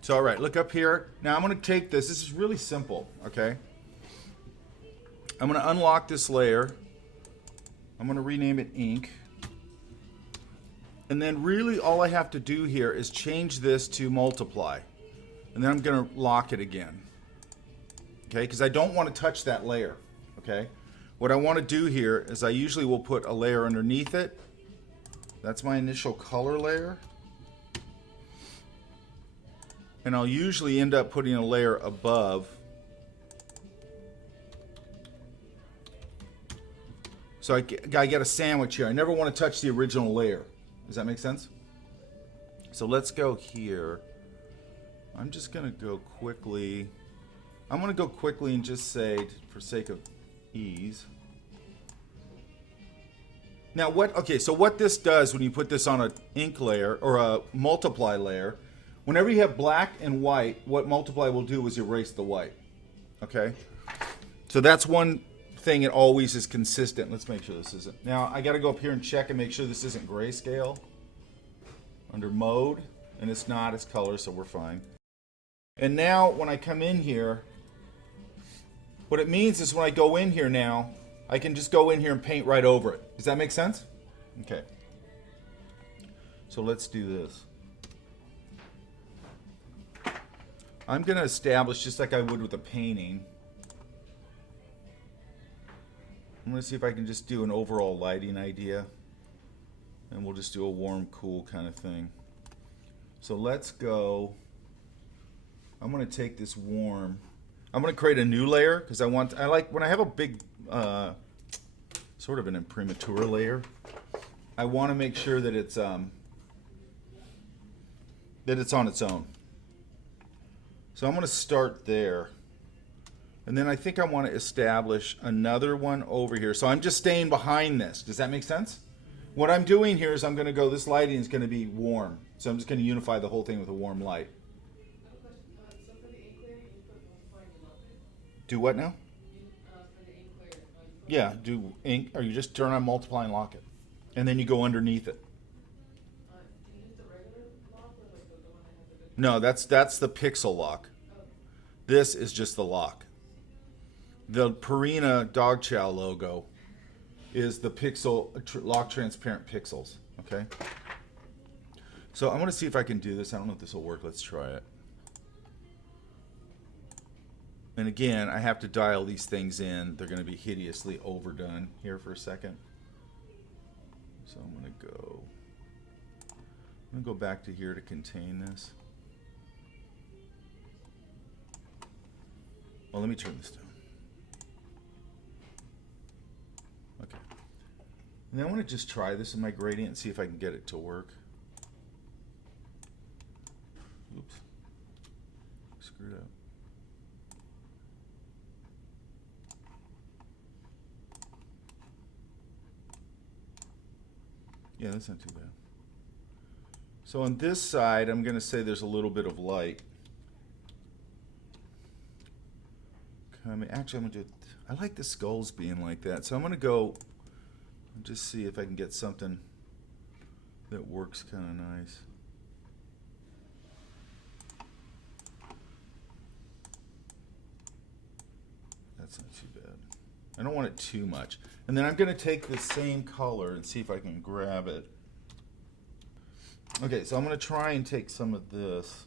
So, all right, look up here. Now I'm going to take this. This is really simple, okay? I'm going to unlock this layer. I'm going to rename it ink. And then really all I have to do here is change this to multiply. And then I'm going to lock it again. Okay, because I don't want to touch that layer, okay? What I want to do here is I usually will put a layer underneath it. That's my initial color layer. And I'll usually end up putting a layer above. So I get a sandwich here. I never want to touch the original layer. Does that make sense? So let's go here. I'm just going to go quickly. I'm going to go quickly and just say, for sake of ease. Now so what this does when you put this on an ink layer or a multiply layer, whenever you have black and white, what multiply will do is erase the white. Okay? So that's one thing, it always is consistent. Let's make sure this isn't. Now I got to go up here and check and make sure this isn't grayscale. Under mode, and it's not, it's color, so we're fine. And now when I come in here, what it means is when I go in here now, I can just go in here and paint right over it. Does that make sense? Okay. So let's do this. I'm going to establish just like I would with a painting. I'm going to see if I can just do an overall lighting idea. And we'll just do a warm, cool kind of thing. So let's go. I'm going to take this warm. I'm going to create a new layer because I like when I have a big, sort of an imprimatur layer. I want to make sure that it's on its own. So I'm going to start there. And then I think I want to establish another one over here. So I'm just staying behind this. Does that make sense? What I'm doing here is I'm going to go, this lighting is going to be warm. So I'm just going to unify the whole thing with a warm light. Do what now? Yeah, do ink, or you just turn on multiply and lock it. And then you go underneath it. No, that's the pixel lock. This is just the lock. The Purina Dog Chow logo is the pixel lock transparent pixels. Okay. So I'm going to see if I can do this. I don't know if this will work. Let's try it. And again, I have to dial these things in. They're going to be hideously overdone here for a second. So I'm going to go back to here to contain this. Well, let me turn this down. Okay. And then I want to just try this in my gradient and see if I can get it to work. Oops. Screwed up. Yeah, that's not too bad. So on this side, I'm going to say there's a little bit of light. Actually, I'm going to do, I like the skulls being like that. So I'm going to go and just see if I can get something that works kind of nice. That's not too bad. I don't want it too much. And then I'm going to take the same color and see if I can grab it. Okay, so I'm going to try and take some of this.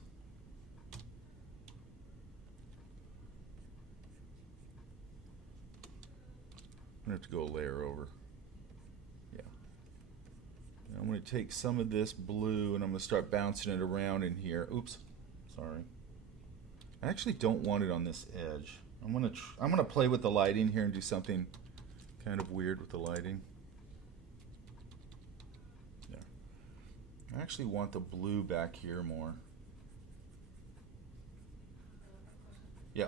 I'm going to have to go a layer over. Yeah. And I'm going to take some of this blue and I'm going to start bouncing it around in here. Oops, sorry. I actually don't want it on this edge. I'm going to play with the lighting here and do something kind of weird with the lighting. There. I actually want the blue back here more. Yeah.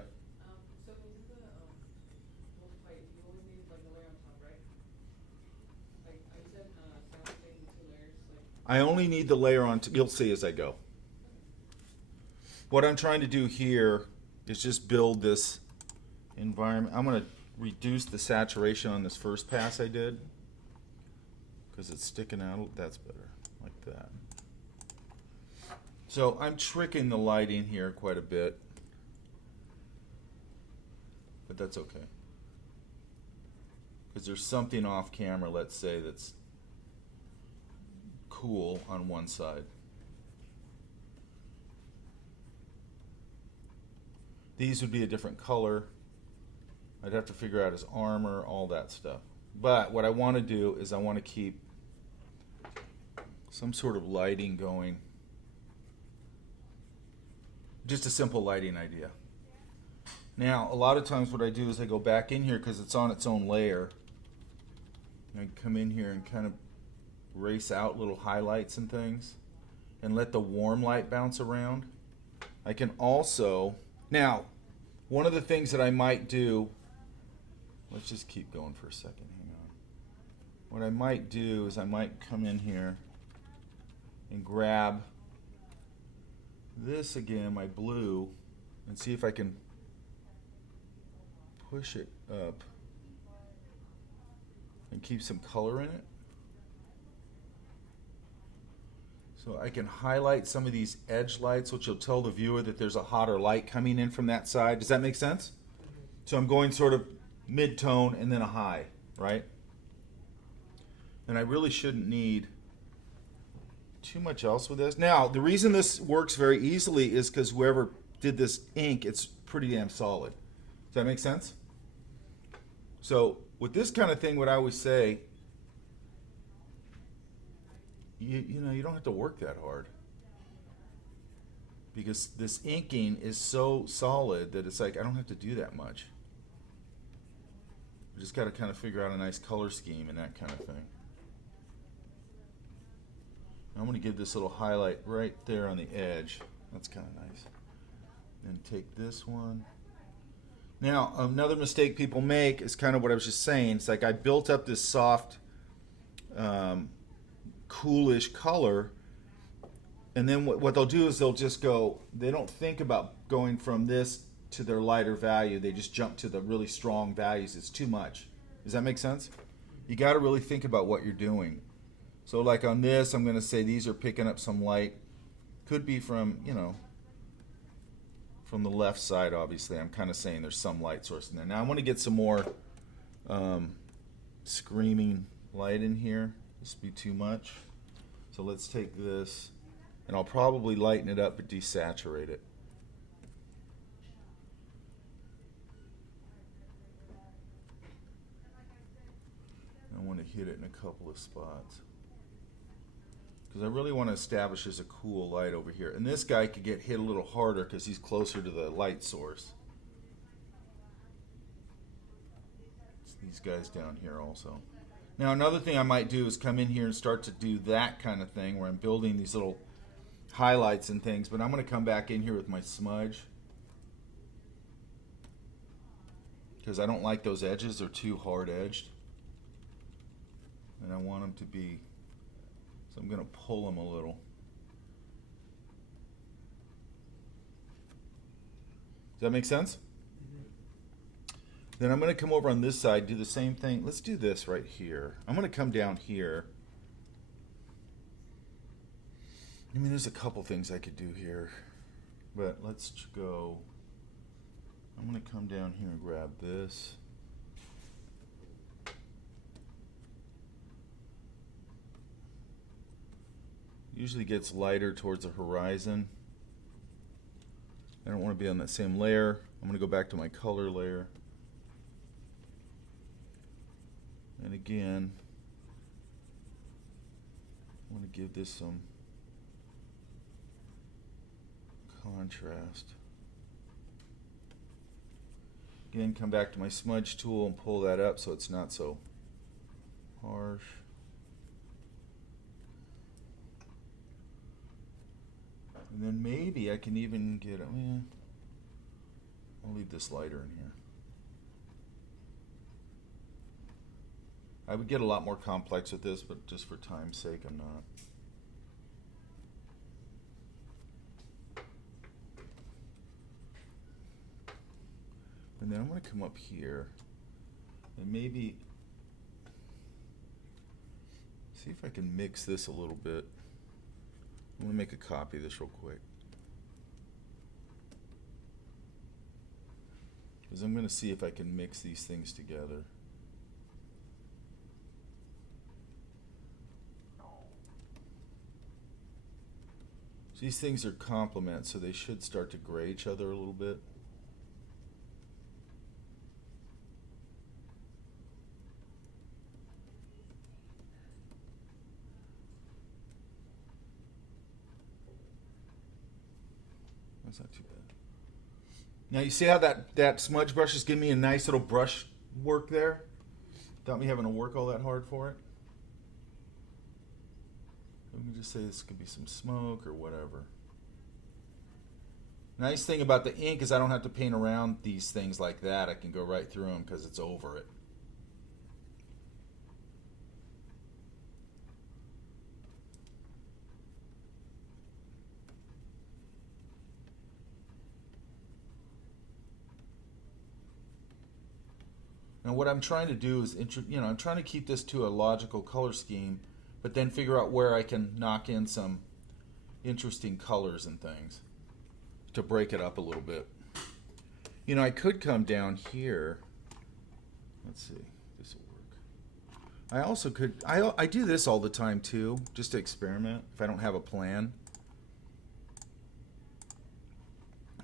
So when you do the multiply, you always need like the layer on top, right? Like I said, taking 2 layers. I only need the layer on. You'll see as I go. What I'm trying to do here is just build this environment. I'm going to reduce the saturation on this first pass I did. because it's sticking out. That's better, like that. So I'm tricking the lighting here quite a bit, but that's okay. Because there's something off camera, let's say, that's cool on one side. These would be a different color. I'd have to figure out his armor, all that stuff. But what I want to do is I want to keep some sort of lighting going. Just a simple lighting idea. Now, a lot of times what I do is I go back in here because it's on its own layer. And I come in here and kind of race out little highlights and things and let the warm light bounce around. I can also, now, one of the things that I might do, let's just keep going for a second, hang on. What I might do is I might come in here and grab this again, my blue, and see if I can push it up and keep some color in it. So I can highlight some of these edge lights, which will tell the viewer that there's a hotter light coming in from that side. Does that make sense? So I'm going sort of mid-tone and then a high, right? And I really shouldn't need too much else with this. Now, the reason this works very easily is because whoever did this ink, it's pretty damn solid. Does that make sense? So with this kind of thing, what I always say, you know, you don't have to work that hard. Because this inking is so solid that it's like, I don't have to do that much. You just got to kind of figure out a nice color scheme and that kind of thing. I'm going to give this little highlight right there on the edge. That's kind of nice. Then take this one. Now, another mistake people make is kind of what I was just saying. It's like I built up this soft, coolish color, and then what they'll do is they'll just go, they don't think about going from this to their lighter value. They just jump to the really strong values. It's too much. Does that make sense? You got to really think about what you're doing. So like on this, I'm going to say these are picking up some light. Could be from, you know, from the left side, obviously. I'm kind of saying there's some light source in there. Now I want to get some more screaming light in here. This would be too much. So let's take this, and I'll probably lighten it up but desaturate it. I want to hit it in a couple of spots, because I really want to establish there's a cool light over here. And this guy could get hit a little harder because he's closer to the light source. It's these guys down here also. Now another thing I might do is come in here and start to do that kind of thing where I'm building these little highlights and things, but I'm going to come back in here with my smudge because I don't like those edges. They're too hard edged. And I want them to be, so I'm going to pull them a little. Does that make sense? Then I'm going to come over on this side, do the same thing. Let's do this right here. I'm going to come down here. I mean, there's a couple things I could do here, but let's go. I'm going to come down here and grab this. Usually gets lighter towards the horizon. I don't want to be on that same layer. I'm going to go back to my color layer. And again, I want to give this some contrast. Again, come back to my smudge tool and pull that up so it's not so harsh. And then maybe I can even get, I'll leave this lighter in here. I would get a lot more complex with this, but just for time's sake, I'm not. And then I'm going to come up here and maybe, See if I can mix this a little bit. I'm gonna make a copy of this real quick. Because I'm gonna see if I can mix these things together. These things are complements, so they should start to gray each other a little bit. That's not too bad. Now you see how that smudge brush is giving me a nice little brush work there? Without me having to work all that hard for it. Let me just say this could be some smoke or whatever. Nice thing about the ink is I don't have to paint around these things like that. I can go right through them because it's over it. Now what I'm trying to do is, I'm trying to keep this to a logical color scheme, but then figure out where I can knock in some interesting colors and things to break it up a little bit. You know, I could come down here. Let's see, if this will work. I also could, I do this all the time too, just to experiment if I don't have a plan.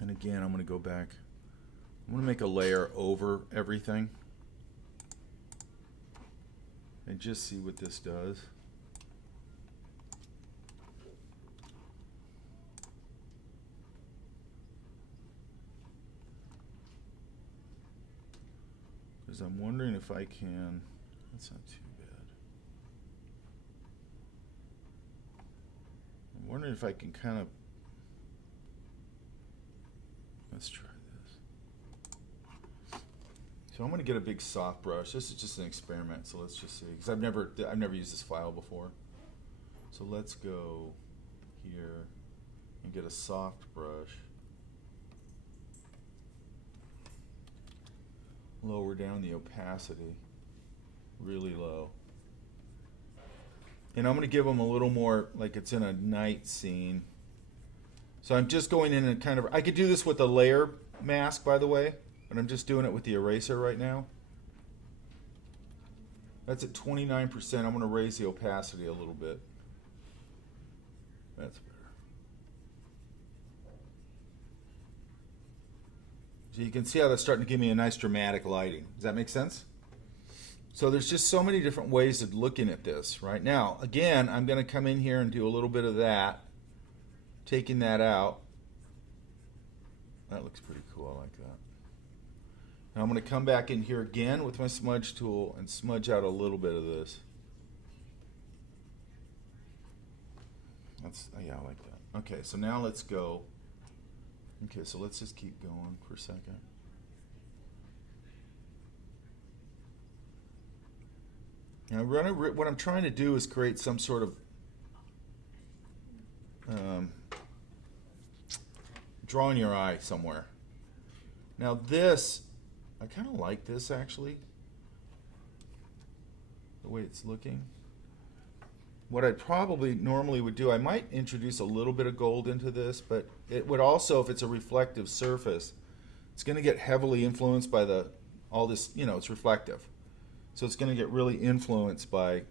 And again, I'm going to go back. I'm going to make a layer over everything. And just see what this does. Because I'm wondering if I can, that's not too bad. I'm wondering if I can kind of, let's try this. So I'm going to get a big soft brush. This is just an experiment, so let's just see. Because I've never used this file before. So let's go here and get a soft brush. Lower down the opacity, really low. And I'm going to give them a little more like it's in a night scene. So I'm just going in and kind of, I could do this with a layer mask, by the way, but I'm just doing it with the eraser right now. That's at 29%. I'm going to raise the opacity a little bit. That's better. So you can see how that's starting to give me a nice dramatic lighting. Does that make sense? So there's just so many different ways of looking at this right now. Again, I'm going to come in here and do a little bit of that, taking that out. That looks pretty cool. I like that. Now I'm going to come back in here again with my smudge tool and smudge out a little bit of this. Yeah, I like that. Okay, so now let's go. Okay, so let's just keep going for a second. Now, what I'm trying to do is create some sort of drawing your eye somewhere. Now this, I kind of like this actually, the way it's looking. What I probably normally would do, I might introduce a little bit of gold into this, but it would also, if it's a reflective surface, it's going to get heavily influenced by all this, it's reflective. So it's going to get really influenced by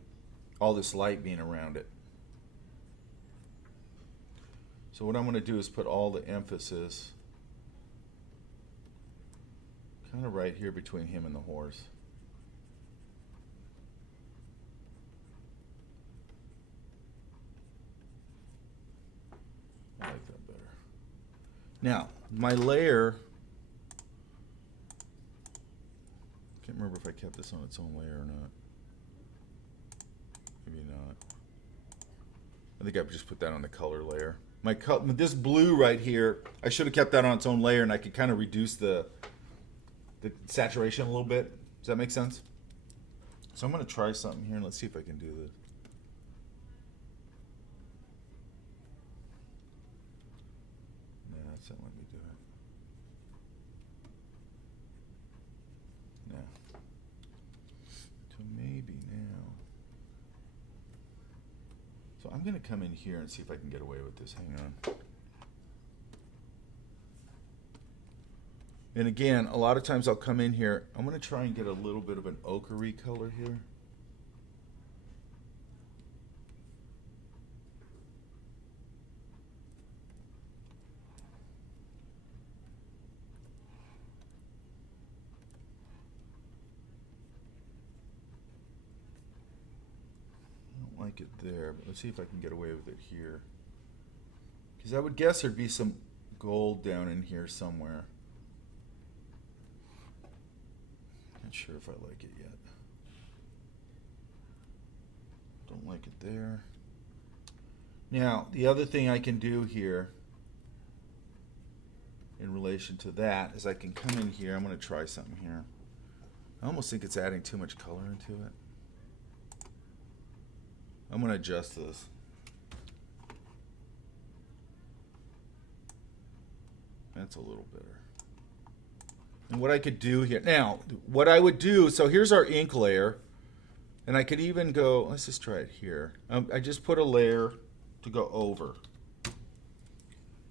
all this light being around it. So what I'm going to do is put all the emphasis kind of right here between him and the horse. I like that better. Now, my layer, can't remember if I kept this on its own layer or not. Maybe not. I think I've just put that on the color layer. This blue right here, I should have kept that on its own layer, and I could kind of reduce the saturation a little bit. Does that make sense? So I'm going to try something here, and let's see if I can do this. No, that's not letting me do it. No. So maybe now. So I'm going to come in here and see if I can get away with this. Hang on. And again, a lot of times I'll come in here. I'm going to try and get a little bit of an ochre color here. Like it there, but let's see if I can get away with it here. Because I would guess there'd be some gold down in here somewhere. Not sure if I like it yet. Don't like it there. Now, the other thing I can do here in relation to that is I can come in here. I'm going to try something here. I almost think it's adding too much color into it. I'm going to adjust this. That's a little better. And what I could do here, now, what I would do, so here's our ink layer, and I could even go, let's just try it here. I just put a layer to go over.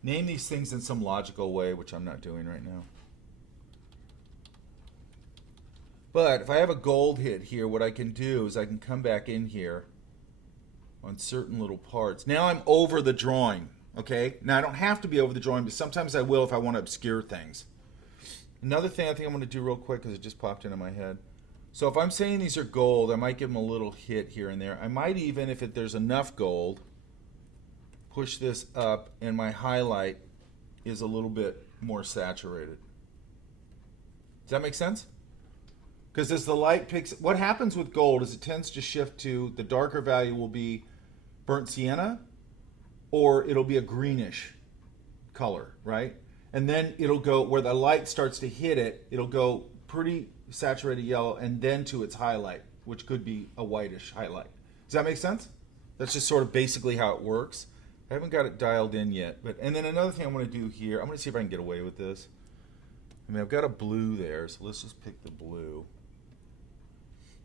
Name these things in some logical way, which I'm not doing right now. But if I have a gold hit here, what I can do is I can come back in here on certain little parts. Now I'm over the drawing, okay? Now I don't have to be over the drawing, but sometimes I will if I want to obscure things. Another thing I think I'm going to do real quick, because it just popped into my head. So if I'm saying these are gold, I might give them a little hit here and there. I might even, if there's enough gold, push this up and my highlight is a little bit more saturated. Does that make sense? Because as the light picks, what happens with gold is it tends to shift to, the darker value will be burnt sienna, or it'll be a greenish color, right? And then it'll go, where the light starts to hit it, it'll go pretty saturated yellow and then to its highlight, which could be a whitish highlight. Does that make sense? That's just sort of basically how it works. I haven't got it dialed in yet. And then another thing I'm going to do here, I'm going to see if I can get away with this. I mean, I've got a blue there, so let's just pick the blue.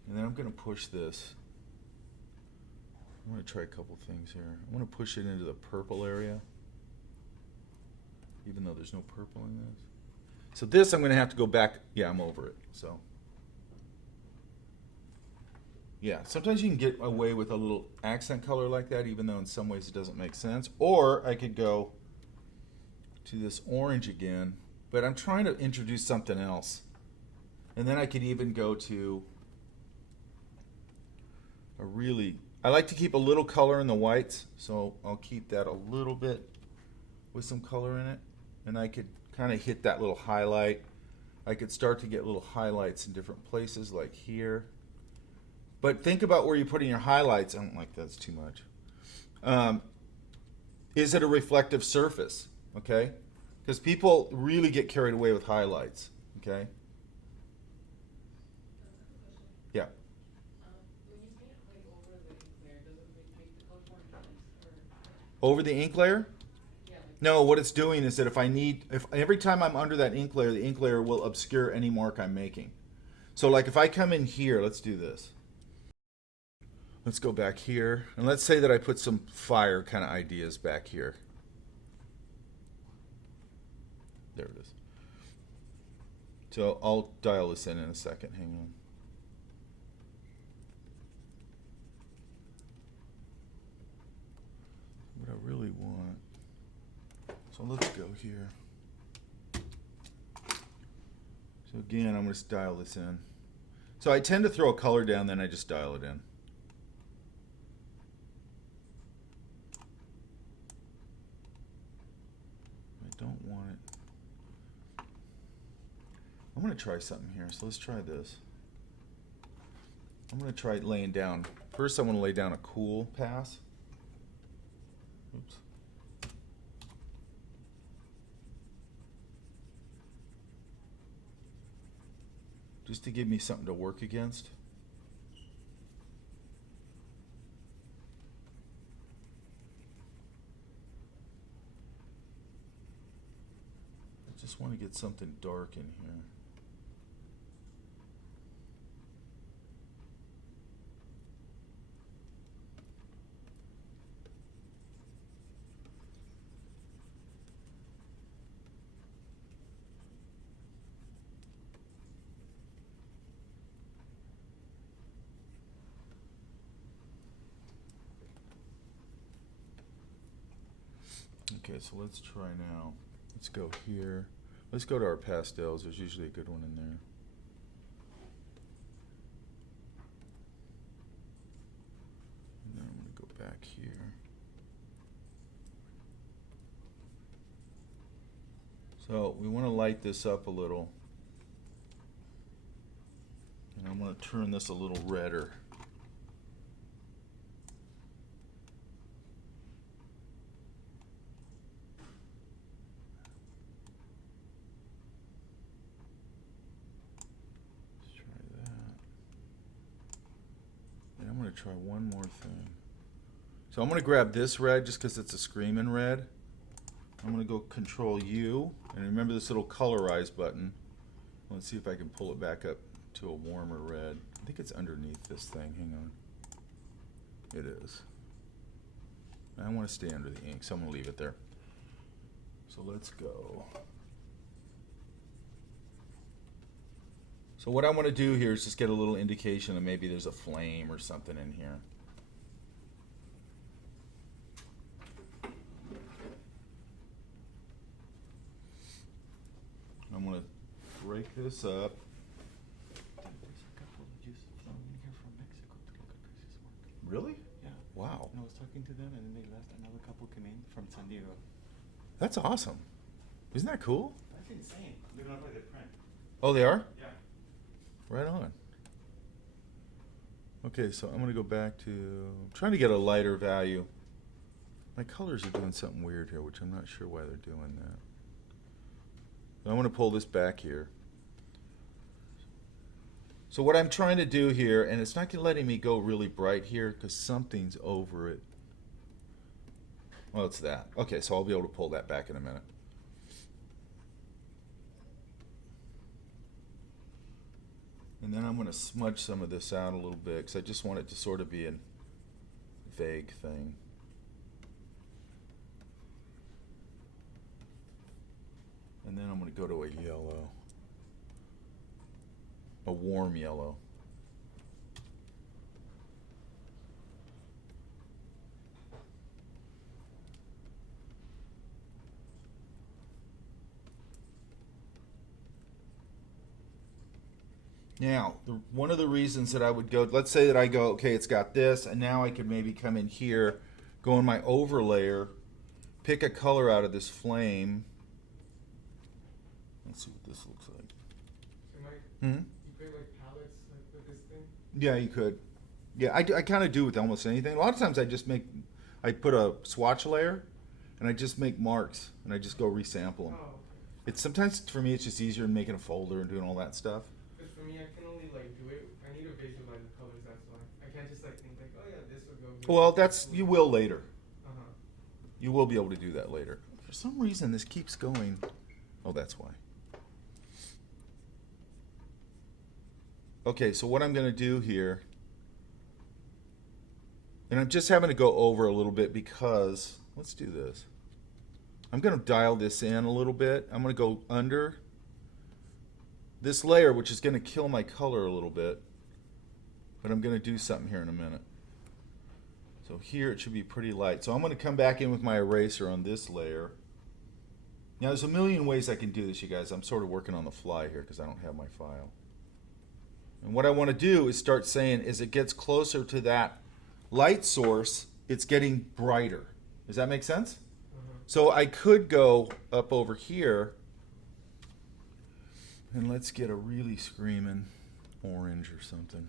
And then I'm going to push this. I'm going to try a couple things here. I'm going to push it into the purple area, even though there's no purple in this. So this I'm going to have to go back. Yeah, I'm over it. So yeah, sometimes you can get away with a little accent color like that, even though in some ways it doesn't make sense. Or I could go to this orange again, but I'm trying to introduce something else. And then I could even go to a really, I like to keep a little color in the whites, so I'll keep that a little bit with some color in it. And I could kind of hit that little highlight. I could start to get little highlights in different places, like here. But think about where you're putting your highlights. I don't like that, it's too much. Is it a reflective surface? Okay? Because people really get carried away with highlights. Okay? Yeah. When you paint like over the ink layer, does it make the color more intense, or? Over the ink layer? Yeah. Like, No, what it's doing is that if every time I'm under that ink layer, the ink layer will obscure any mark I'm making. So like if I come in here, let's do this. Let's go back here, and let's say that I put some fire kind of ideas back here. There it is. So I'll dial this in a second. Hang on. What I really want. So let's go here. So again, I'm going to dial this in. So I tend to throw a color down, then I just dial it in. Don't want it. I'm going to try something here. So let's try this. I'm going to try laying down. First, I want to lay down a cool pass. Oops. Just to give me something to work against. Just want to get something dark in here. Okay, so let's try now. Let's go here. Let's go to our pastels. There's usually a good one in there. And then I'm going to go back here. So we want to light this up a little. And I'm going to turn this a little redder. Let's try that. And I'm going to try one more thing. So I'm going to grab this red just because it's a screaming red. I'm going to go Control U, and remember this little colorize button. Let's see if I can pull it back up to a warmer red. I think it's underneath this thing. Hang on. It is. I want to stay under the ink, so I'm going to leave it there. So let's go. So what I want to do here is just get a little indication that maybe there's a flame or something in here. I'm going to break this up. There's a couple that just flew in here from Mexico to look at Chris's work. Really? Yeah. Wow. And I was talking to them, and then they left. Another couple came in from San Diego. That's awesome. Isn't that cool? That's insane. They're not like a print. Oh, they are? Yeah. Right on. Okay, so I'm going to go back to... I'm trying to get a lighter value. My colors are doing something weird here, which I'm not sure why they're doing that. I want to pull this back here. So what I'm trying to do here, and it's not letting me go really bright here because something's over it. Well, it's that. Okay, so I'll be able to pull that back in a minute. And then I'm going to smudge some of this out a little bit because I just want it to sort of be a vague thing. And then I'm going to go to a yellow, a warm yellow. Now, one of the reasons that I would go, let's say that I go, okay, it's got this, and now I could maybe come in here, go in my overlayer, pick a color out of this flame. Let's see what this looks like. So Mike, Hmm? you create like palettes like with this thing? Yeah, you could. Yeah, I kind of do with almost anything. A lot of times I put a swatch layer, and I just make marks, and I just go resample them. Oh, okay. It's sometimes for me it's just easier than making a folder and doing all that stuff. Because for me, I can only like do it. I need to visualize the colors. That's why I can't just like think like, oh yeah, this would go. Here. Well, that's you will later. Uh huh. You will be able to do that later. For some reason, this keeps going. Oh, that's why. Okay, so what I'm going to do here, and I'm just having to go over a little bit because, let's do this. I'm going to dial this in a little bit. I'm going to go under this layer, which is going to kill my color a little bit. But I'm going to do something here in a minute. So here it should be pretty light. So I'm going to come back in with my eraser on this layer. Now there's a million ways I can do this, you guys. I'm sort of working on the fly here because I don't have my file. And what I want to do is start saying as it gets closer to that light source, it's getting brighter. Does that make sense? So I could go up over here and let's get a really screaming orange or something.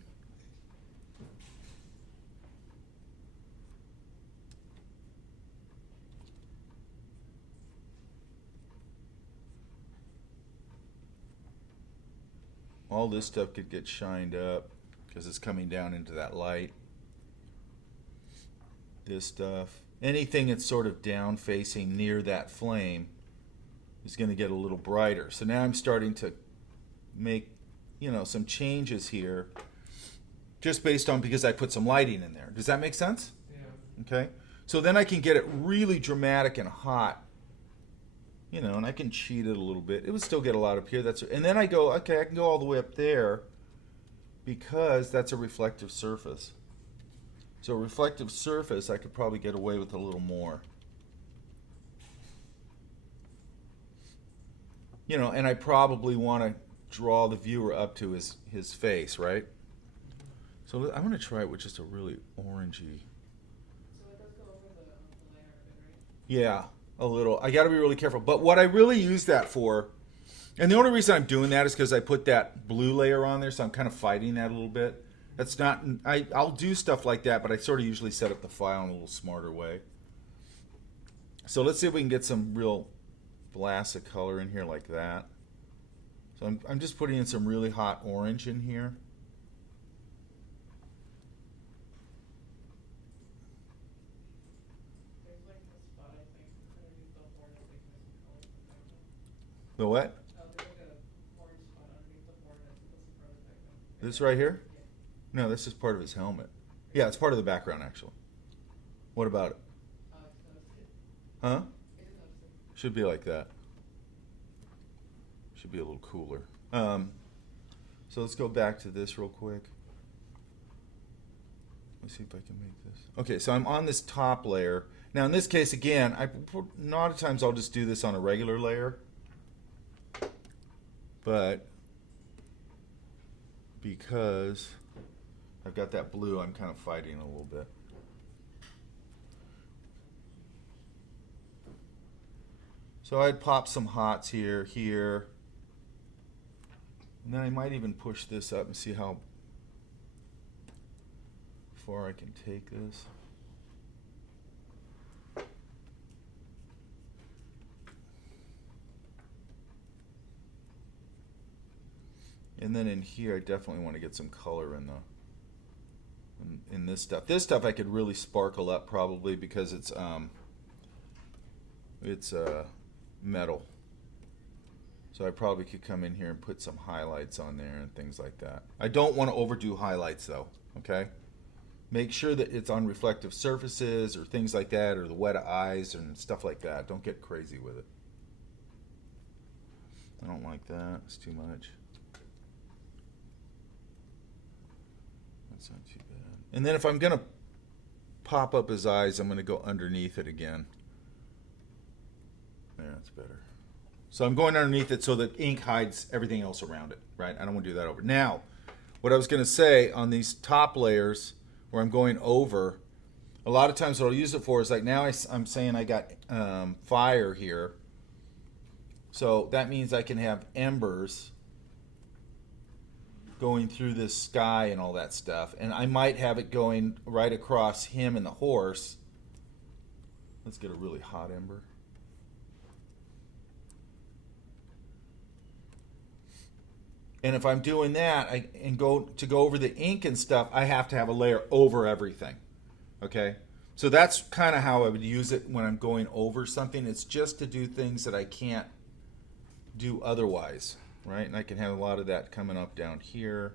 All this stuff could get shined up because it's coming down into that light. This stuff, anything that's sort of down facing near that flame is going to get a little brighter. So now I'm starting to make, some changes here just based on because I put some lighting in there. Does that make sense? Yeah. Okay. So then I can get it really dramatic and hot. And I can cheat it a little bit. It would still get a lot up here. And then I go, okay, I can go all the way up there because that's a reflective surface. So a reflective surface, I could probably get away with a little more. you know, and I probably want to draw the viewer up to his face, right? So I'm going to try it with just a really orangey. So it does go over the layer a bit, right? Yeah, a little. I got to be really careful. But what I really use that for, and the only reason I'm doing that is because I put that blue layer on there, so I'm kind of fighting that a little bit. That's not, I'll do stuff like that, but I sort of usually set up the file in a little smarter way. So let's see if we can get some real blasts of color in here like that. So I'm just putting in some really hot orange in here. There's like a spot, I think, underneath the horn that's like missing color from the background. The what? There's like a orange spot underneath the horn that's missing from the background. This right here? Yeah. No, this is part of his helmet. Yeah, it's part of the background actually. What about it? I Huh? didn't notice it. Should be like that. Should be a little cooler. So let's go back to this real quick. Let's see if I can make this. Okay, so I'm on this top layer. Now in this case, again, a lot of times I'll just do this on a regular layer. But because I've got that blue, I'm kind of fighting a little bit. So I'd pop some hots here, here. And then I might even push this up and see how far I can take this. And then in here, I definitely want to get some color in this stuff. This stuff I could really sparkle up probably because it's metal. So I probably could come in here and put some highlights on there and things like that. I don't want to overdo highlights though, okay? Make sure that it's on reflective surfaces or things like that, or the wet eyes and stuff like that. Don't get crazy with it. I don't like that, it's too much. That's not too bad. And then if I'm gonna pop up his eyes, I'm gonna go underneath it again. There, that's better. So I'm going underneath it so that ink hides everything else around it, right? I don't want to do that over. Now, what I was going to say on these top layers where I'm going over, a lot of times what I'll use it for is like now I'm saying I got fire here. So that means I can have embers going through this sky and all that stuff. And I might have it going right across him and the horse. Let's get a really hot ember. And if I'm doing that go over the ink and stuff, I have to have a layer over everything. Okay? So that's kind of how I would use it when I'm going over something. It's just to do things that I can't do otherwise, right? And I can have a lot of that coming up down here.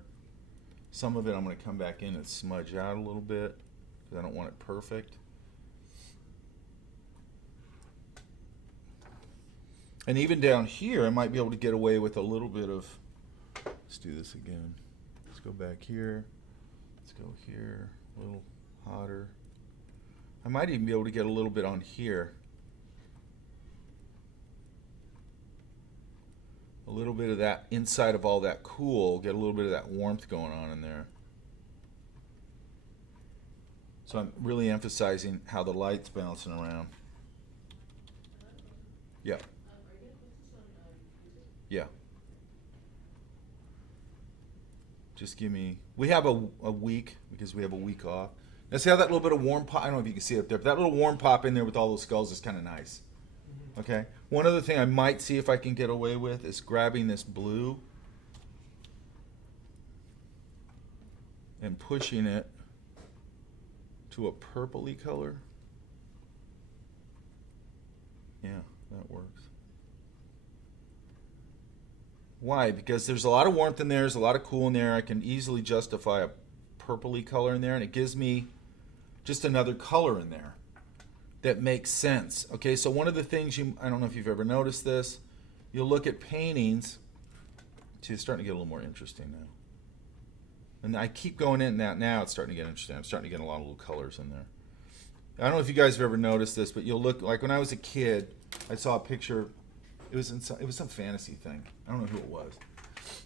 Some of it I'm going to come back in and smudge out a little bit because I don't want it perfect. And even down here, I might be able to get away with a little bit of... Let's do this again. Let's go back here. Let's go here. A little hotter. I might even be able to get a little bit on here. A little bit of that inside of all that cool. Get a little bit of that warmth going on in there. So I'm really emphasizing how the light's bouncing around. Yeah. Are you gonna put this on YouTube? Yeah. Just give me, we have a week because we have a week off. Now see how that little bit of warm pop, I don't know if you can see it up there, but that little warm pop in there with all those skulls is kind of nice. Okay? One other thing I might see if I can get away with is grabbing this blue and pushing it to a purpley color. Yeah, that works. Why? Because there's a lot of warmth in there, there's a lot of cool in there. I can easily justify a purpley color in there, and it gives me just another color in there that makes sense. Okay, so one of the things I don't know if you've ever noticed this, you'll look at paintings. See, it's starting to get a little more interesting now. And I keep going in that now, it's starting to get interesting. I'm starting to get a lot of little colors in there. I don't know if you guys have ever noticed this, but you'll look, like when I was a kid, I saw a picture It was some fantasy thing. I don't know who it was,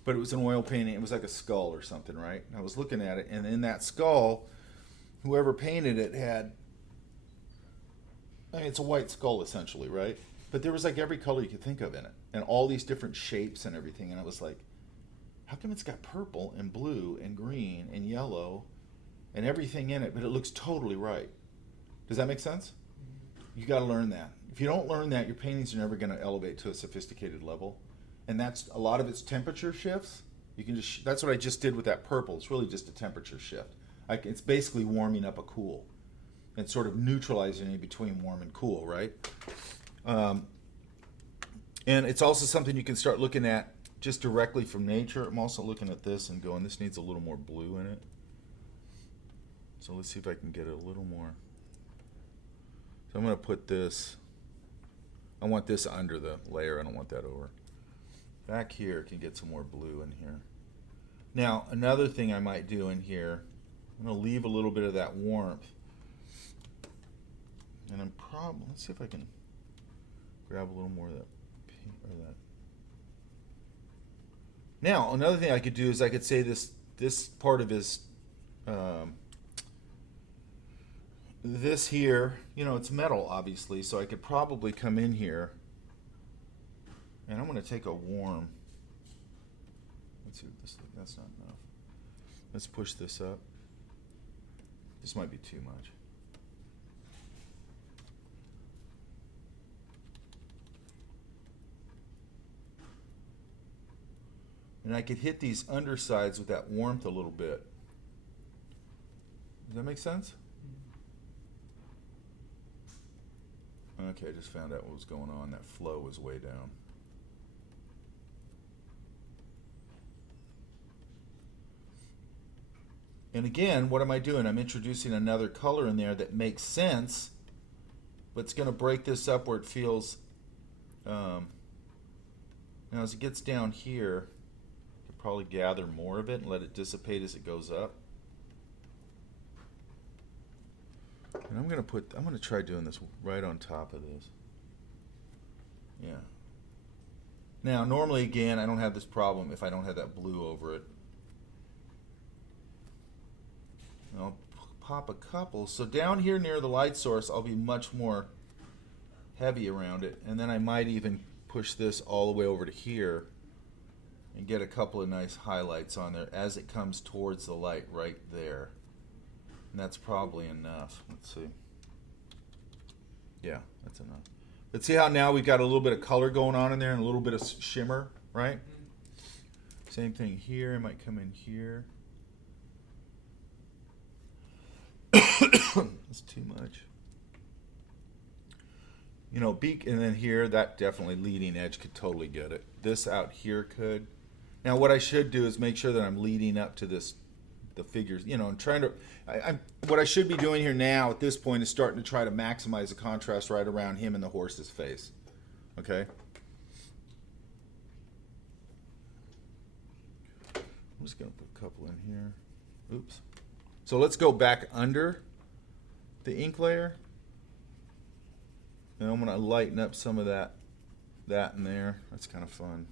but it was an oil painting. It was like a skull or something, right? And I was looking at it, and in that skull, whoever painted it had. I mean, it's a white skull essentially, right? But there was like every color you could think of in it, and all these different shapes and everything. And I was like, how come it's got purple and blue and green and yellow and everything in it, but it looks totally right? Does that make sense? You got to learn that. If you don't learn that, your paintings are never going to elevate to a sophisticated level. And that's a lot of its temperature shifts. You can just that's what I just did with that purple. It's really just a temperature shift. It's basically warming up a cool and sort of neutralizing it between warm and cool, right? And it's also something you can start looking at just directly from nature. I'm also looking at this and going, this needs a little more blue in it. So let's see if I can get it a little more. So I'm going to put this, I want this under the layer. I don't want that over. Back here, can get some more blue in here. Now, another thing I might do in here, I'm going to leave a little bit of that warmth. And I'm probably, let's see if I can grab a little more of that paint or that. Now, another thing I could do is I could say this part of his, this here, you know, it's metal obviously, so I could probably come in here and I'm going to take a warm, let's see what this, that's not enough. Let's push this up. This might be too much. And I could hit these undersides with that warmth a little bit. Does that make sense? Okay, I just found out what was going on. That flow was way down. And again, what am I doing? I'm introducing another color in there that makes sense, but it's going to break this up where it feels, now as it gets down here, I could probably gather more of it and let it dissipate as it goes up. And I'm going to try doing this right on top of this. Yeah. Now, normally, again, I don't have this problem if I don't have that blue over it. I'll pop a couple. So down here near the light source, I'll be much more heavy around it. And then I might even push this all the way over to here and get a couple of nice highlights on there as it comes towards the light right there. And that's probably enough. Let's see. Yeah, that's enough. But see how now we've got a little bit of color going on in there and a little bit of shimmer, right? Same thing here. I might come in here. That's too much. You know, beak, and then here, that definitely leading edge could totally get it. This out here could. Now, what I should do is make sure that I'm leading up to this, the figures. You know, I'm trying to. What I should be doing here now at this point is starting to try to maximize the contrast right around him and the horse's face. Okay. I'm just gonna put a couple in here. Oops. So let's go back under the ink layer. And I'm going to lighten up some of that in there. That's kind of fun.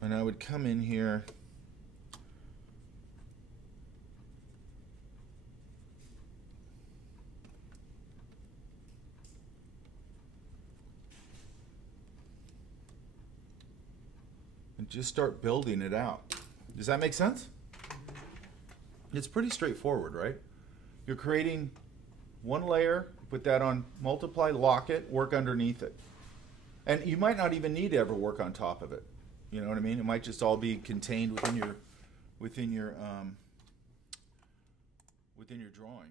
And I would come in here. And just start building it out. Does that make sense? It's pretty straightforward, right? You're creating one layer, put that on, multiply, lock it, work underneath it. And you might not even need to ever work on top of it. You know what I mean? It might just all be contained within your drawing.